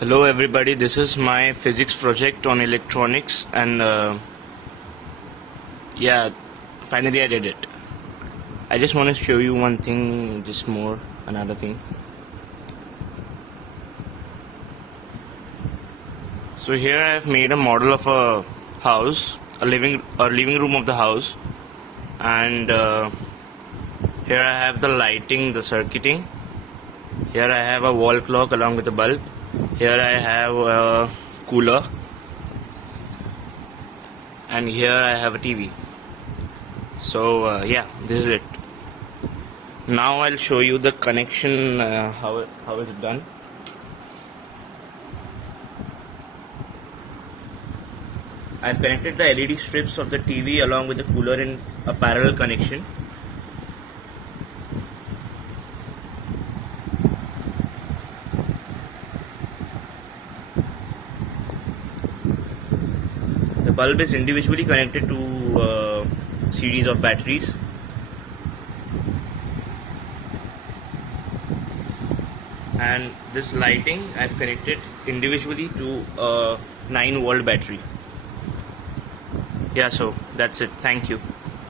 Hello everybody, this is my physics project on electronics and yeah, finally I did it. I just want to show you one thing, another thing. So here I have made a model of a house, a living room of the house, and here I have the lighting, the circuiting. Here I have a wall clock along with a bulb. Here I have a cooler, and here I have a TV. So yeah, this is it. Now I'll show you the connection, how is it done. I've connected the LED strips of the TV along with the cooler in a parallel connection. The bulb is individually connected to a series of batteries. And this lighting I've connected individually to a 9-volt battery. Yeah, so that's it. Thank you.